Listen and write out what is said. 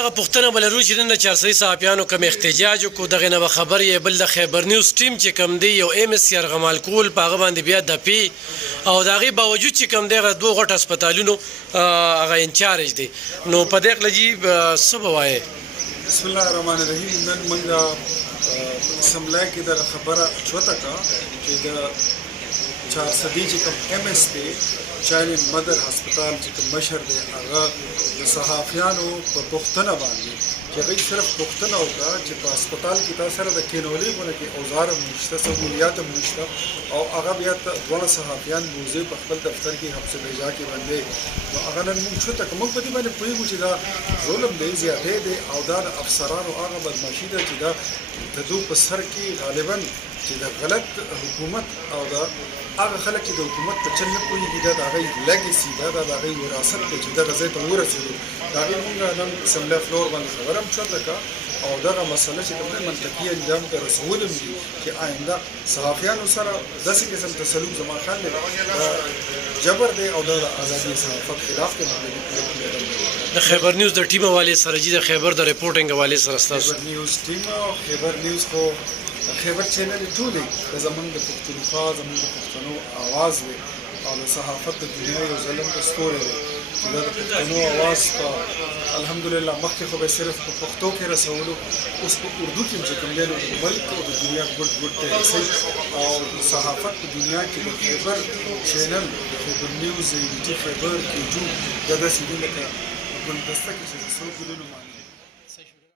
هغه پوښتنه به لرو چې نن د چارسدي صحافیانو کوم احتجاج وکړو دغې نه به خبر یې بل د خیبر نیوز ټیم چې کوم دی یو MSC یرغمال کول په هغه باندې بیا دپې او د هغې باوجود چې کوم دی هغه دوه غټ هسپتالونو هغه انچارج دی نو په دې هکله جي څه به وایې؟ بسم الله الرحمن الرحیم. نن موږ اسمبلی کې دغه خبره چوته کړه چې د چارسدي چې کوم MS دی چایلډ مدر هسپتال چې کوم مشر دی هغه د صحافیانو په پوښتنه باندې چې هغوی صرف پوښتنه وکړه چې په هسپتال کې تا سره د کینولۍ غونه کې اوزار هم نشته سهولیات هم نشته او هغه بیا دواړه صحافیان بوزي په خپل دفتر کې حبس بیجا کې باندې نو هغه نن موږ چوته کړه. موږ په دې باندې پوهېږو چې دا ظلم دی زیاتې دی او دا د افسرانو هغه بدماشي ده چې دا د دوی په سر کې غالبا چې د غلط حکومت او د هغه خلک چې د حکومت په چل نه پوهېږي دا د هغوی لیګسي ده دا د هغوی وراثت دی چې دغه ځای ته ورسېدو د هغې موږ نن اسمبلی فلور باندې خبره هم چوته کړه او دغه مسله چې کوم دی منطقي انجام ته رسول هم دي چې آینده صحافیانو سره داسې قسم تسلط زما خیال دی جبر دی او دا د ازادي صحافت خلاف دی. د خیبر نیوز د ټیم حوالې سره جي د خیبر د ریپورټینګ حوالې سره ستاسو خیبر نیوز ټیم او خیبر نیوز خو خیبر چینل ټولې د زمونږ د پښتونخوا زمونږ د پښتنو اواز دی او د صحافت د دنیا یو ځلنده ستوری دی چې دا د پښتنو اواز په الحمدلله مخکې خو به صرف په پښتو کې رسولو اوس په اردو کې چې کوم دی نو د ملک او د دنیا ګوټ ګوټ ته رسوي او د صحافت په دنیا کې د خیبر چینل د خیبر نیوز ایډیټي خیبر کې جو دا داسې دي لکه ګلدسته کې چې د څو ګلونو باندې